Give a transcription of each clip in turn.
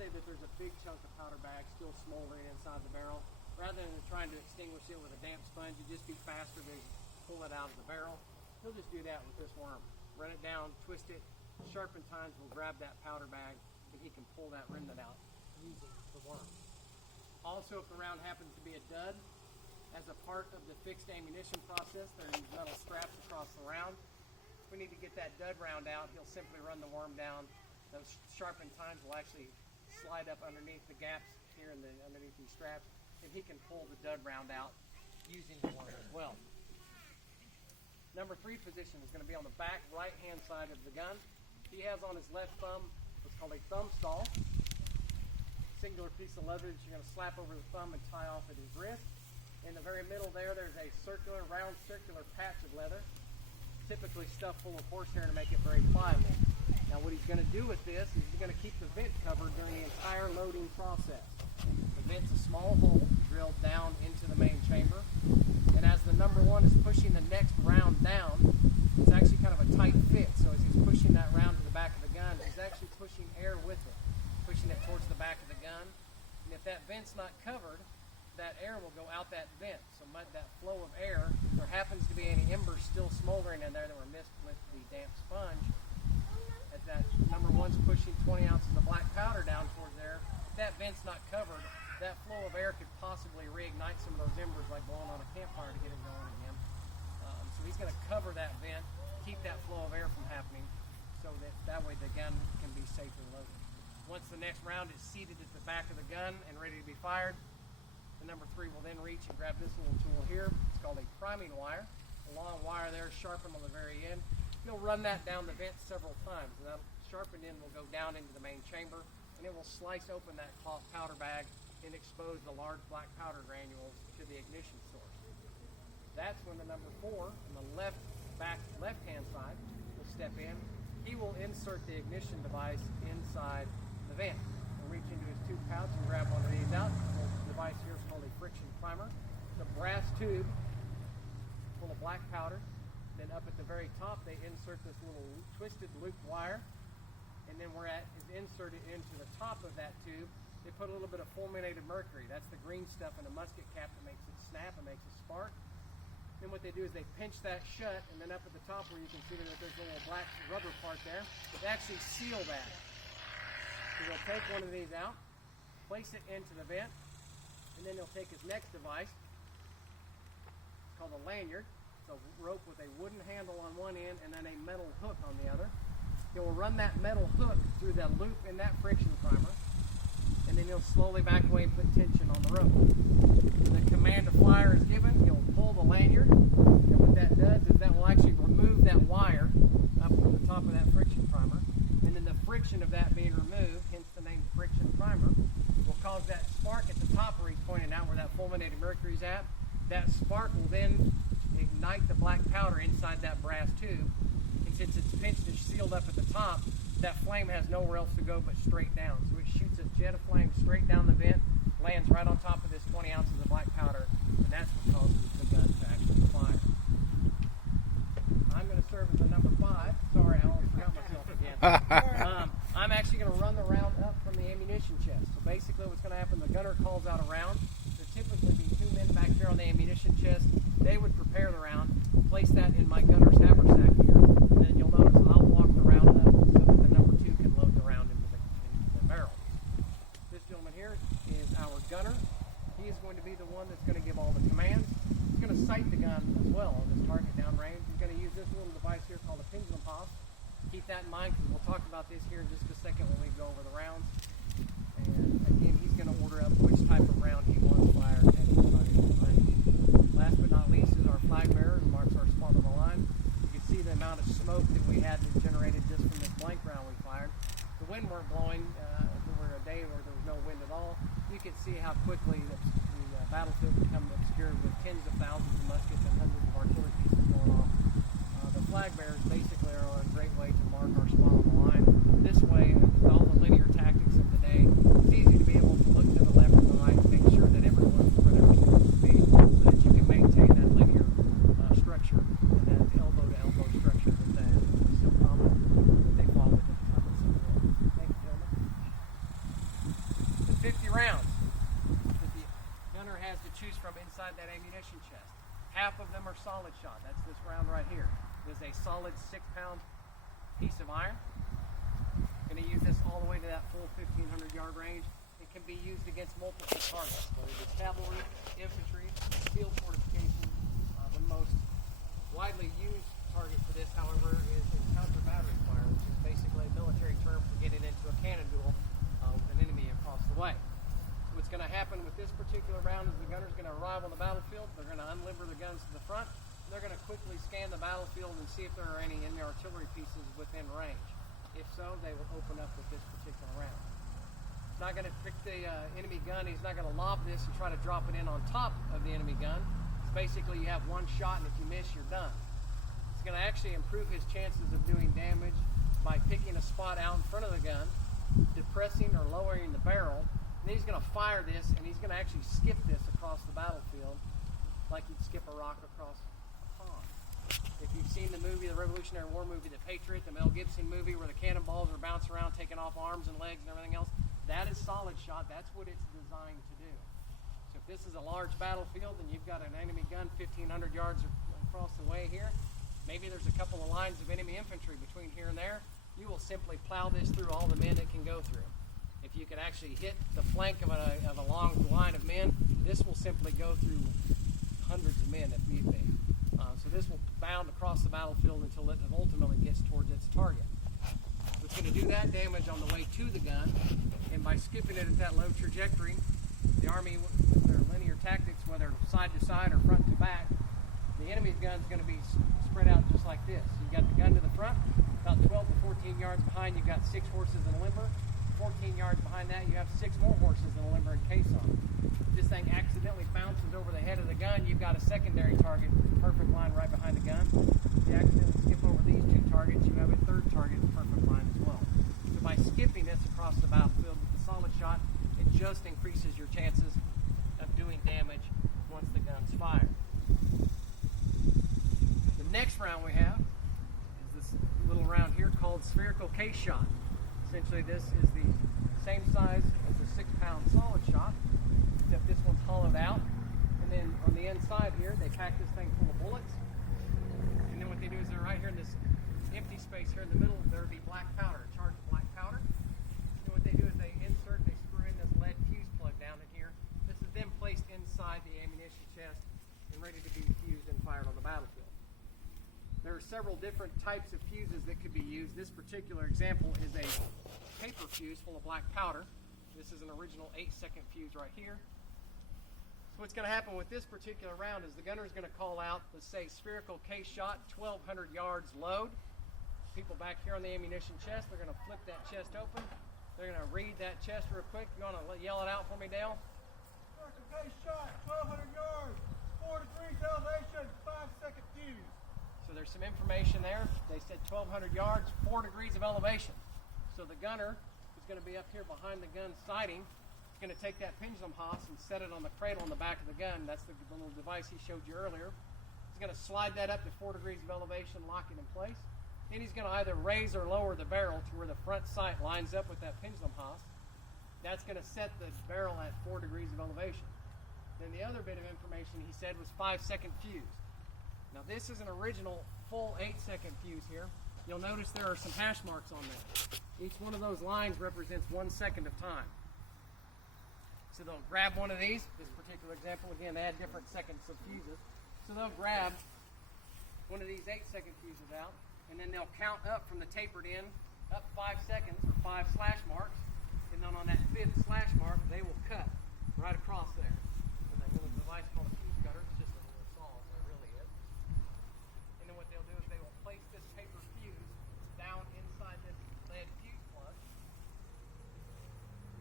say that there's a big chunk of powder bag still smoldering inside the barrel, rather than trying to extinguish it with a damp sponge, you'd just be faster to pull it out of the barrel. He'll just do that with this worm. Run it down, twist it, sharpened tines will grab that powder bag, and he can pull that remnant out using the worm. Also, if the round happens to be a dud, as a part of the fixed ammunition process, there are these metal straps across the round. If we need to get that dud round out, he'll simply run the worm down. Those sharpened tines will actually slide up underneath the gaps here in underneath these straps, and he can pull the dud round out using the worm as well. Number 3 position is going to be on the back right-hand side of the gun. He has on his left thumb what's called a thumb stall. Singular piece of leather that you're going to slap over the thumb and tie off at his wrist. In the very middle there's a round circular patch of leather, typically stuffed full of horsehair to make it very pliable. Now what he's going to do with this is he's going to keep the vent covered during the entire loading process. The vent's a small hole drilled down into the main chamber, and as the number 1 is pushing the next round down, it's actually kind of a tight fit, so as he's pushing that round to the back of the gun, he's actually pushing air with it, pushing it towards the back of the gun, and if that vent's not covered, that air will go out that vent. So that flow of air, if there happens to be any embers still smoldering in there that were missed with the damp sponge, as that number 1's pushing 20 ounces of black powder down towards there, if that vent's not covered, that flow of air could possibly reignite some of those embers like blowing on a campfire to get it going again. So he's going to cover that vent, keep that flow of air from happening, so that way the gun can be safely loaded. Once the next round is seated at the back of the gun and ready to be fired, the number 3 will then reach and grab this little tool here. It's called a priming wire. A long wire there, sharpened on the very end. He'll run that down the vent several times, and that sharpened end will go down into the main chamber, and it will slice open that powder bag and expose the large black powder granules to the ignition source. That's when the number 4 on the left-hand side will step in. He will insert the ignition device inside the vent. He'll reach into his tube pouch and grab one of these out. The device here is called a friction primer. It's a brass tube full of black powder. Then up at the very top, they insert this little twisted loop wire. And then where it is inserted into the top of that tube, they put a little bit of fulminated mercury. That's the green stuff in a musket cap that makes it snap and makes it spark. Then what they do is they pinch that shut, and then up at the top where you can see that there's a little black rubber part there, they actually seal that. So they'll take one of these out, place it into the vent, and then they'll take his next device. It's called a lanyard. It's a rope with a wooden handle on one end and then a metal hook on the other. He'll run that metal hook through the loop in that friction primer, and then he'll slowly back away and put tension on the rope. When the command to fire is given, he'll pull the lanyard, and what that does is that will actually remove that wire up from the top of that friction primer, and then the friction of that being removed, hence the name friction primer, will cause that spark at the top where he's pointing out where that fulminated mercury is at. That spark will then ignite the black powder inside that brass tube, and since it's pinched and sealed up at the top, that flame has nowhere else to go but straight down. So it shoots a jet of flame straight down the vent, lands right on top of this 20 ounces of black powder, and that's what causes the gun to actually fire. I'm going to serve as the number 5. Sorry, I almost forgot myself again. I'm actually going to run the round up from the ammunition chest. So basically what's going to happen, the gunner calls out a round. There'd typically be 2 men back here on the ammunition chest. They would prepare the round, place that in my gunner's haversack here, and then you'll notice I'll walk the round up so that the number 2 can load the round into the barrel. This gentleman here is our gunner. He is going to be the one that's going to give all the commands. He's going to sight the gun as well on this target downrange. He's going to use this little device here called a pendulum pop. Keep that in mind because we'll talk about this here in just a second when we go over the rounds. And again, he's going to order up which type of round he wants fired at each target downrange. Last but not least is our flag bearer who marks our spot on the line. You can see the amount of smoke that we had generated just from this blank round we fired. The wind weren't blowing. There were a day where there was no wind at all. You can see how quickly the battlefield become obscured with tens of thousands of muskets and hundreds of artillery pieces going off. The flag bearers basically are a great way to mark our spot on the line. This way, with all the linear tactics of the day, it's easy to be able to look to the left and the right and make sure that everyone's where they're supposed to be so that you can maintain that linear structure and that elbow-to-elbow structure that is so common that they follow at the time of the war. Thank you, gentlemen. rounds that the gunner has to choose from inside that ammunition chest. Half of them are solid shot. That's this round right here. It is a solid 6-pound piece of iron. Going to use this all the way to that full 1,500 yard range. It can be used against multiple targets, whether it's cavalry, infantry, field fortification. The most widely used target for this, however, is in counter battery fire, which is basically a military term for getting into a cannon duel with an enemy across the way. So what's going to happen with this particular round is the gunner's going to arrive on the battlefield. They're going to unlimber the guns to the front. They're going to quickly scan the battlefield and see if there are any enemy artillery pieces within range. If so, they will open up with this particular round. He's not going to pick the enemy gun. He's not going to lob this and try to drop it in on top of the enemy gun. It's basically you have one shot, and if you miss, you're done. It's going to actually improve his chances of doing damage by picking a spot out in front of the gun, depressing or lowering the barrel. And then he's going to fire this, and he's going to actually skip this across the battlefield like you'd skip a rock across a pond. If you've seen the movie, the Revolutionary War movie, The Patriot, the Mel Gibson movie where the cannonballs are bouncing around, taking off arms and legs and everything else, that is solid shot. That's what it's designed to do. So if this is a large battlefield and you've got an enemy gun 1,500 yards across the way here, maybe there's a couple of lines of enemy infantry between here and there, you will simply plow this through all the men it can go through. If you can actually hit the flank of a long line of men, this will simply go through hundreds of men if need be. So this will bound across the battlefield until it ultimately gets towards its target. It's going to do that damage on the way to the gun, and by skipping it at that low trajectory, the Army, with their linear tactics, whether side to side or front to back, the enemy's gun is going to be spread out just like this. You've got the gun to the front, about 12 to 14 yards behind, you've got 6 horses and a limber. 14 yards behind that, you have 6 more horses and a limber and caisson. If this thing accidentally bounces over the head of the gun, you've got a secondary target, perfect line right behind the gun. If you accidentally skip over these 2 targets, you have a 3rd target, perfect line as well. So by skipping this across the battlefield with the solid shot, it just increases your chances of doing damage once the gun's fired. The next round we have is this little round here called spherical case shot. Essentially, this is the same size as a 6-pound solid shot, except this one's hollowed out. And then on the inside here, they pack this thing full of bullets. And then what they do is they're right here in this empty space here in the middle, there would be black powder, a charge of black powder. And what they do is they screw in this lead fuse plug down in here. This is then placed inside the ammunition chest and ready to be fused and fired on the battlefield. There are several different types of fuses that could be used. This particular example is a paper fuse full of black powder. This is an original 8-second fuse right here. So what's going to happen with this particular round is the gunner is going to call out, let's say, spherical case shot, 1,200 yards load. People back here on the ammunition chest, they're going to flip that chest open. They're going to read that chest real quick. You want to yell it out for me, Dale? Spherical case shot, 1,200 yards, 4 degrees elevation, 5-second fuse. So there's some information there. They said 1,200 yards, 4 degrees of elevation. So the gunner is going to be up here behind the gun sighting. He's going to take that pendulum hoss and set it on the cradle on the back of the gun. That's the little device he showed you earlier. He's going to slide that up to 4 degrees of elevation, lock it in place. Then he's going to either raise or lower the barrel to where the front sight lines up with that pendulum hoss. That's going to set the barrel at 4 degrees of elevation. Then the other bit of information he said was 5-second fuse. Now this is an original full 8-second fuse here. You'll notice there are some hash marks on there. Each one of those lines represents 1 second of time. So they'll grab one of these, this particular example, again, they had different seconds of fuses. So they'll grab one of these 8-second fuses out, and then they'll count up from the tapered end, up 5 seconds, or 5 slash marks, and then on that 5th slash mark, they will cut right across there. With that little device called a fuse cutter, it's just a little saw, is what it really is. And then what they'll do is they will place this paper fuse down inside this lead fuse plug.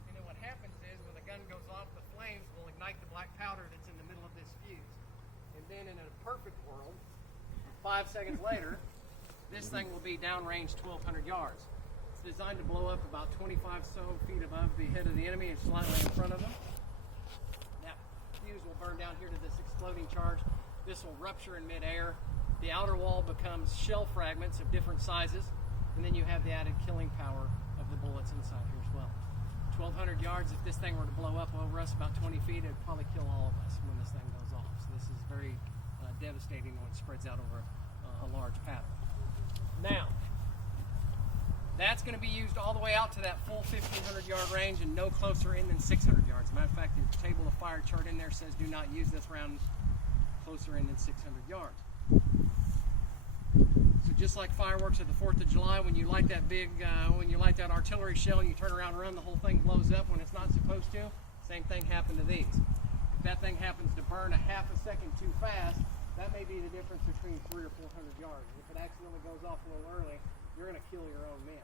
And then what happens is when the gun goes off, the flames will ignite the black powder that's in the middle of this fuse. And then in a perfect world, 5 seconds later, this thing will be downrange 1,200 yards. It's designed to blow up about 25 so feet above the head of the enemy and slightly in front of them. That fuse will burn down here to this exploding charge. This will rupture in midair. The outer wall becomes shell fragments of different sizes, and then you have the added killing power of the bullets inside here as well. 1,200 100 yards, if this thing were to blow up over us about 20 feet, it'd probably kill all of us when this thing goes off. So this is very devastating when it spreads out over a large pattern. Now, that's going to be used all the way out to that full 1,500 yard range and no closer in than 600 yards. As a matter of fact, the table of fire chart in there says do not use this round closer in than 600 yards. So just like fireworks at the 4th of July, when you light that when you light that artillery shell and you turn around and run, the whole thing blows up when it's not supposed to. Same thing happened to these. If that thing happens to burn a half a second too fast, that may be the difference between 300 or 400 yards. If it accidentally goes off a little early, you're going to kill your own men.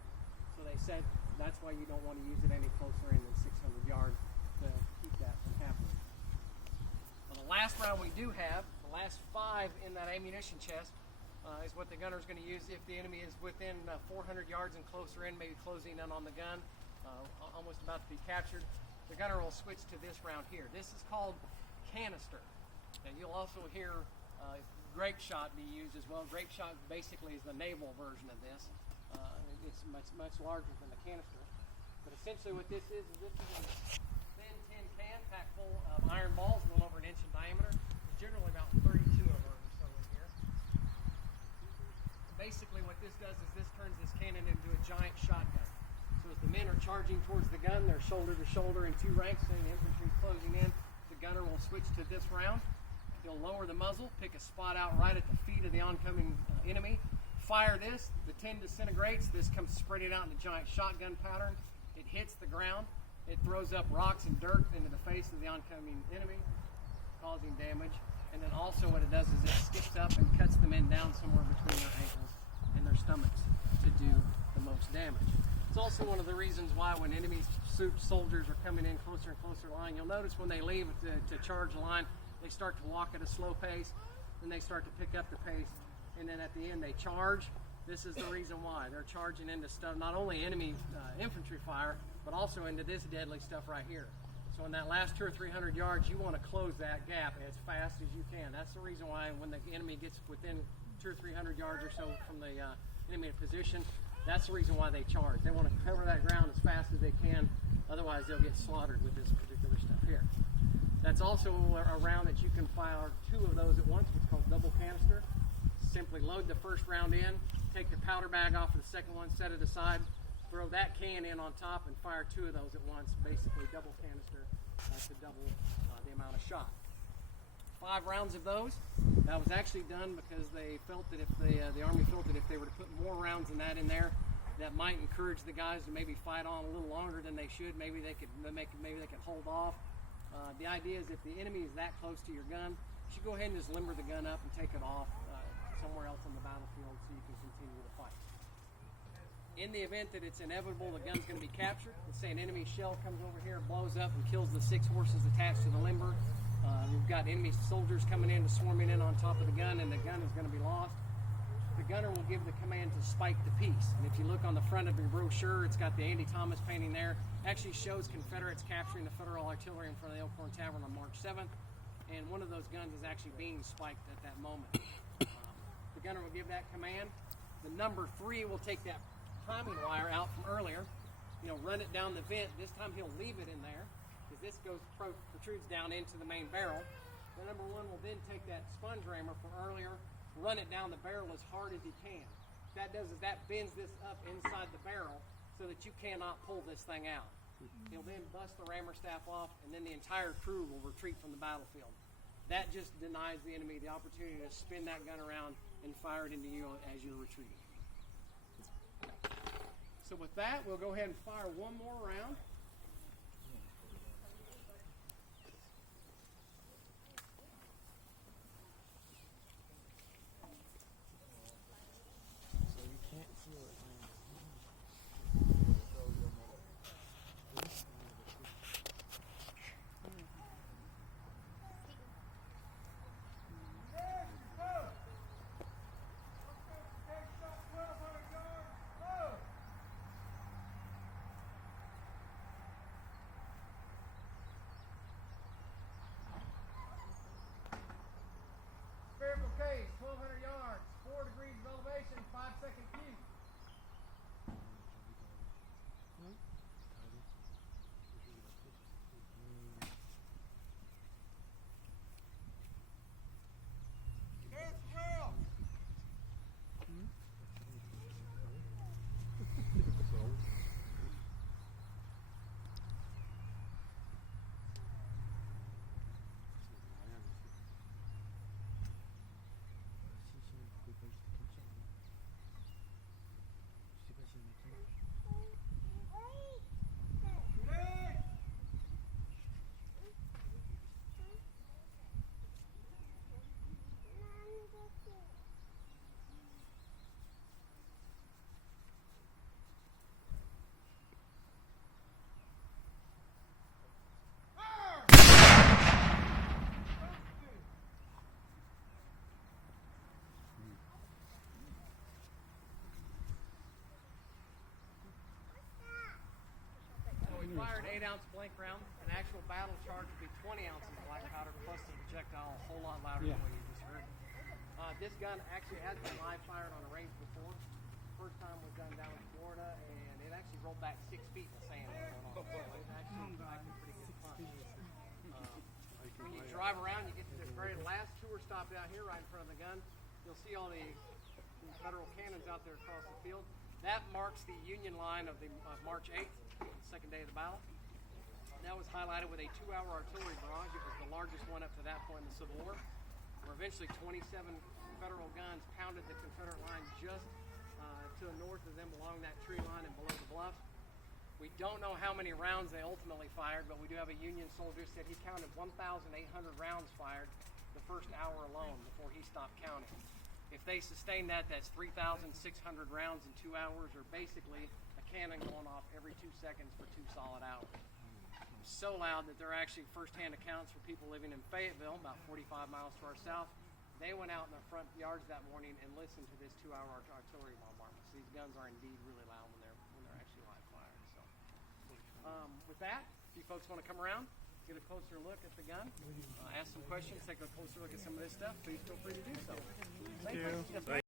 So they said that's why you don't want to use it any closer in than 600 yards to keep that from happening. Well, the last round we do have, the last 5 in that ammunition chest, is what the gunner is going to use if the enemy is within 400 yards and closer in, maybe closing in on the gun, almost about to be captured. The gunner will switch to this round here. This is called canister. And you'll also hear grape shot be used as well. Grape shot basically is the naval version of this. It's much larger than the canister. But essentially what this is a thin tin can packed full of iron balls, a little over 1 inch in diameter. Generally about 32 of them or so in here. Basically what this does is this turns this cannon into a giant shotgun. So as the men are charging towards the gun, they're shoulder to shoulder in 2 ranks, and the infantry closing in. The gunner will switch to this round. He'll lower the muzzle, pick a spot out right at the feet of the oncoming enemy, fire this, the tin disintegrates, this comes spreading out in a giant shotgun pattern. It hits the ground, it throws up rocks and dirt into the face of the oncoming enemy, causing damage. And then also what it does is it skips up and cuts the men down somewhere between their ankles and their stomachs to do the most damage. It's also one of the reasons why when enemy soldiers are coming in closer and closer to the line, you'll notice when they leave to charge the line, they start to walk at a slow pace, then they start to pick up the pace, and then at the end they charge. This is the reason why. They're charging into stuff, not only enemy infantry fire, but also into this deadly stuff right here. So in that last 200 or 300 yards, you want to close that gap as fast as you can. That's the reason why when the enemy gets within 200 or 300 yards or so from the enemy position, that's the reason why they charge. They want to cover that ground as fast as they can, otherwise they'll get slaughtered with this particular stuff here. That's also a round that you can fire 2 of those at once, what's called double canister. Simply load the first round in, take the powder bag off of the second one, set it aside, throw that can in on top, and fire 2 of those at once, basically double canister to double the amount of shot. 5 rounds of those. That was actually done because they felt that if the Army felt that if they were to put more rounds than that in there, that might encourage the guys to maybe fight on a little longer than they should. Maybe they could hold off. The idea is if the enemy is that close to your gun, you should go ahead and just limber the gun up and take it off somewhere else on the battlefield so you can continue the fight. In the event that it's inevitable the gun's going to be captured, let's say an enemy shell comes over here, blows up and kills the 6 horses attached to the limber. We've got enemy soldiers coming in, swarming in on top of the gun, and the gun is going to be lost. The gunner will give the command to spike the piece. And if you look on the front of your brochure, it's got the Andy Thomas painting there. It actually shows Confederates capturing the Federal artillery in front of the Elkhorn Tavern on March 7th. And one of those guns is actually being spiked at that moment. The gunner will give that command. The number 3 will take that timing wire out from earlier, run it down the vent. This time he'll leave it in there because this protrudes down into the main barrel. The number 1 will then take that sponge rammer from earlier, run it down the barrel as hard as he can. What that does is that bends this up inside the barrel so that you cannot pull this thing out. He'll then bust the rammer staff off, and then the entire crew will retreat from the battlefield. That just denies the enemy the opportunity to spin that gun around and fire it into you as you're retreating. So with that, we'll go ahead and fire one more round. fired 8-ounce blank round. An actual battle charge would be 20 ounces of black powder plus the projectile a whole lot louder than what you just heard. This gun actually has been live fired on a range before. First time was done down in Florida, and it actually rolled back 6 feet in the sand. So it actually packed a pretty good punch. When you drive around, you get to this very last tour stop out here right in front of the gun. You'll see all the federal cannons out there across the field. That marks the Union line of March 8th, the second day of the battle. That was highlighted with a 2-hour artillery barrage. It was the largest one up to that point in the Civil War, where eventually 27 federal guns pounded the Confederate line just to the north of them along that tree line and below the bluff. We don't know how many rounds they ultimately fired, but we do have a Union soldier said he counted 1,800 rounds fired the first hour alone before he stopped counting. If they sustain that, that's 3,600 rounds in 2 hours, or basically a cannon going off every 2 seconds for 2 solid hours. So loud that there are actually first-hand accounts for people living in Fayetteville, about 45 miles to our south. They went out in their front yards that morning and listened to this 2-hour artillery bombardment. So these guns are indeed really loud when they're actually live fired. So, with that, if you folks want to come around, get a closer look at the gun, ask some questions, take a closer look at some of this stuff, please feel free to do so. Thank you.